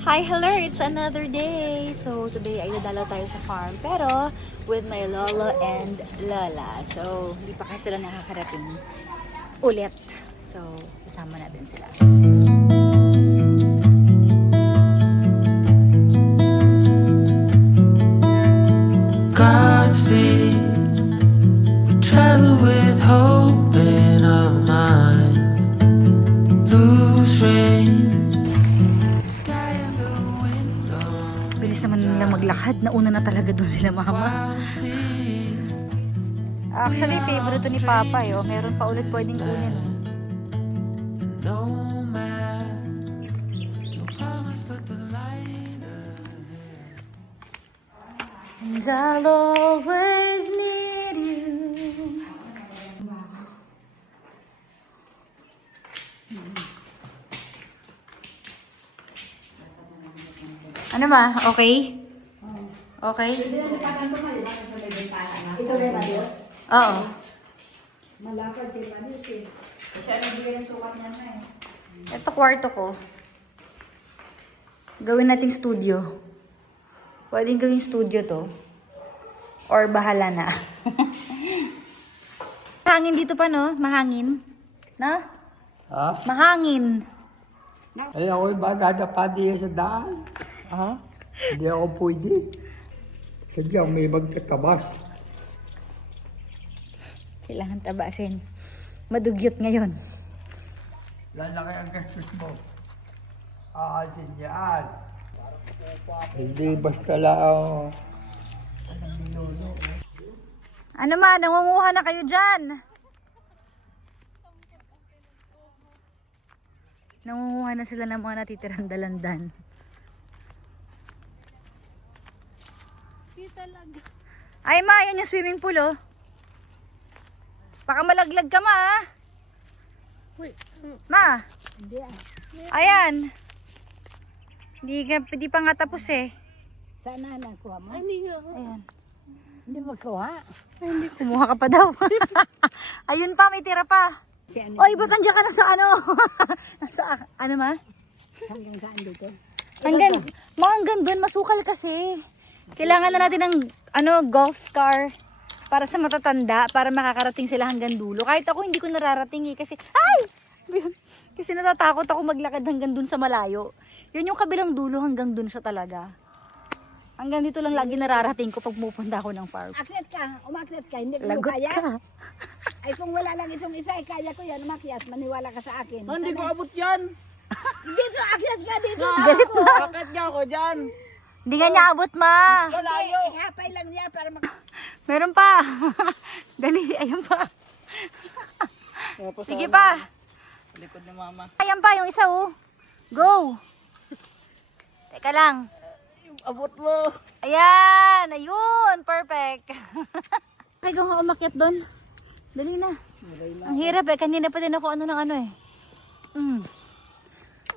Hi, hello! It's another day! So, today ay dadalaw tayo sa farm. Pero, with my lolo and lola. So, hindi pa kasi sila nakakarating ulit. So, kasama natin sila. Godspeed, we travel with hope in our minds. Lose rain, sky and the window. Bilis naman nila maglakad. Nauna na talaga doon sila mama. Actually, favorite to ni Papa eh. Meron pa ulit pwedeng kunin. No map, no promise but the light ahead. And I'll always need you. Ano ba? Okay? Okay? Ito rin ba yun? Oo. Malapad din ba yun eh? Kasi ano bigay ng sukat niya na eh. Ito kwarto ko. Gawin nating studio. Pwedeng gawing studio to. Or bahala na. Mahangin dito pa no? Mahangin. Na? Ha? Mahangin. Ay, ako'y madadapa diya sa daan. Oh? Hindi ako pwede. Sadyang may magtatabas. Kailangan tabasin. Madugyot ngayon. Lalaki ang gastos mo. Aasin yan. Hindi basta lang. Ano ma? Nangunguha na kayo dyan. Nangunguha na sila ng mga natitirang dalandan. Ay ma, yan yung swimming pool oh. Baka malaglag ka ma ah. Ma. Ayan. Hindi pa nga tapos eh. Sana nakuha mo? Ayan. Hindi magkuha. Ay, hindi. Kumuha ka pa daw. Ayun pa, may tira pa. Si ano? Oy, ba't nandiyan ka na sa ano? Sa ano ma? Hanggang saan dito? Hanggang doon, masukal kasi. Kailangan na natin ng golf car para sa matatanda, para makakarating sila hanggang dulo. Kahit ako hindi ko nararating eh, kasi, ay! Kasi natatakot ako maglakad hanggang dun sa malayo. Yun yung kabilang dulo hanggang dun siya talaga. Hanggang dito lang lagi nararating ko pag pupunta ako ng farm. Akit ka, umakit ka, hindi ko Lagot kaya. ka. Ay kung wala lang itong isa, ay kaya ko yan, umakyat, maniwala ka sa akin. Hindi ko abot yan. Dito, akit ka dito. Galit na. Bakit niya ako dyan? Hindi nga niya abot ma. Malayo. Ihapay lang niya para Meron pa. Dali, ayun pa. Sige pa. Likod ni mama. Ayan pa, yung isa oh. Go. Teka lang. Abot mo. Ayan, ayun, perfect. Kaya nga umakyat doon. Dali na. Ang hirap eh, kanina pa din ako ano eh.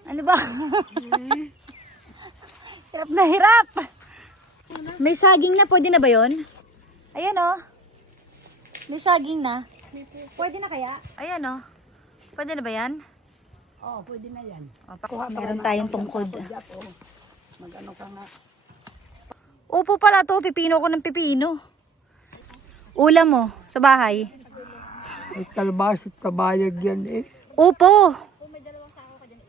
Ano ba? Hirap na hirap. May saging na, pwede na ba yun? Ayan oh. May saging na. Pwede na kaya? Ayan oh. Pwede na ba yan? Oo, pwede na yan. Meron tayong tungkod. Mag-ano ka nga. Upo pala to, pipino ko ng pipino. Ulam mo, sa bahay. Ay, kalbas at kabayag yan eh. Upo.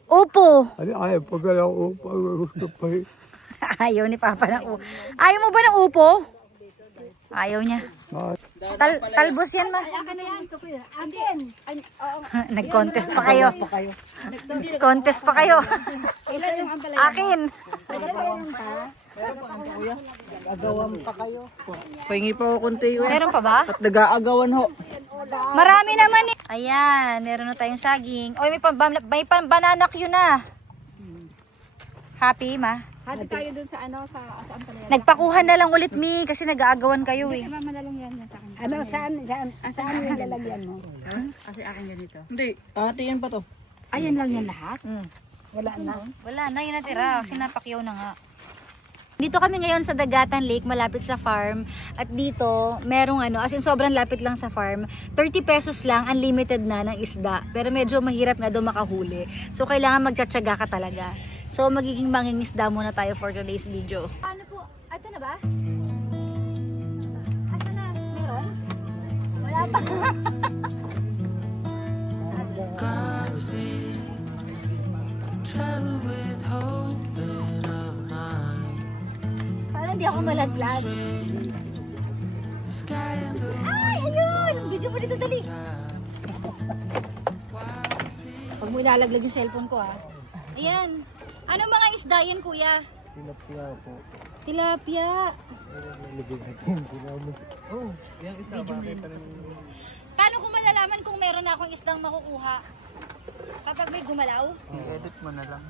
Upo. Ay, pag alam ko, pag gusto pa eh. Ayaw ni Papa ng upo. Ayaw mo ba ng upo? Ayaw niya. Ah, Talbos yan ma. Akin na yan, ito ko yun. Akin. Nag-contest pa kayo. Contest pa kayo. Ilan yung ampalaya? Akin. Agawan pa kayo. Pahingi pa ako kunti. Meron pa ba? At nag-aagawan ho. Marami naman eh. Ayan, meron na tayong saging. Oy, may banana cue na. Happy ma? Hati tayo dun sa ano, sa ampalaya. Nagpakuha na lang ulit mi kasi nag-aagawan kayo eh. Mama na lang yan sa akin. Ano, saan yung lalagyan mo? Kasi akin ganito. Hindi, hatiin pa to. Ayan lang yan lahat? Wala na. Wala na, yun natira. Kasi napakyaw na nga. Dito kami ngayon sa Dagatan Lake, malapit sa farm. At dito, merong as in sobrang lapit lang sa farm. 30 pesos lang, unlimited na ng isda. Pero medyo mahirap nga daw makahuli. So, kailangan magtsatsaga ka talaga. So magiging mangingisda muna tayo for today's video. Ano po? Ito na ba? Ito na? Meron? Wala pa. God's feet. Travel with hope in our mind. Parang hindi ako malaglag. The sky and the Ay, ayun! Video mo dito, dali. Pag mo ilalaglag yung cellphone ko, ha. Ayan. Anong mga isda yan, kuya? Tilapia po. Tilapia. Oh, yung isa bakit Paano ko malalaman kung meron na akong isdang makukuha? Kapag may gumalaw? i-edit mo na lang.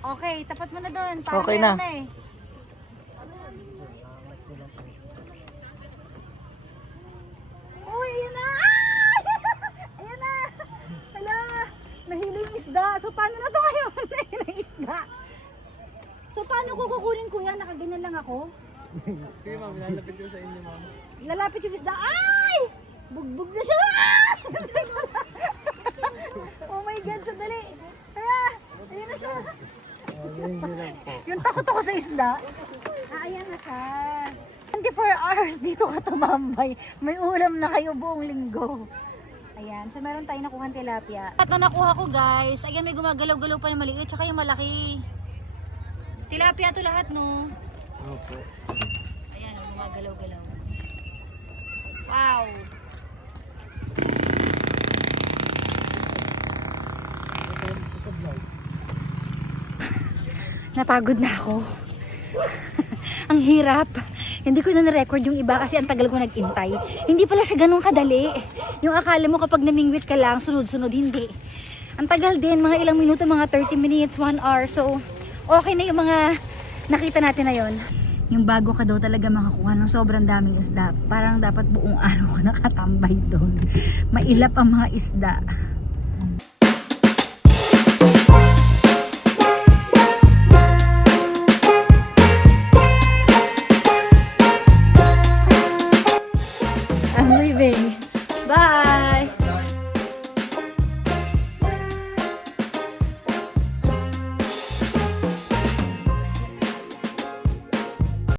Okay, tapat mo na doon. Parang Okay na. meron eh. Uy, ayan na! Ayan na! Hala! Nahilo yung isda. So, paano na to ngayon? Nahilo yung isda. So, paano ko kukunin, kuya? Nakaganyan lang ako. Sige ma'am, lalapit ko sa inyo ma'am. Lalapit yung isda. Ay! Bugbog na siya! Ah! Oh my God, sandali. Kaya, ayun na siya. Yung takot ako sa isda. Ayan na siya. 24 hours dito ka tumambay. May ulam na kayo buong linggo. Ayan, so meron tayong nakuhang tilapia. At na nakuha ko guys, ayan may gumagalaw-galaw pa na maliit, tsaka yung malaki. Tilapia to lahat, no? Opo. Ayan, gumagalaw-galaw. Wow! Napagod na ako. Ang hirap. Hindi ko na na-record yung iba kasi ang tagal ko nag-intay. Hindi pala siya ganun kadali. Yung akala mo kapag namingwit ka lang, sunod-sunod, hindi. Ang tagal din, mga ilang minuto, mga 30 minutes, 1 hour. So, okay na yung mga nakita natin na yon. Yung bago ka daw talaga makakuha ng sobrang daming isda. Parang dapat buong araw ka nakatambay doon. Mailap ang mga isda.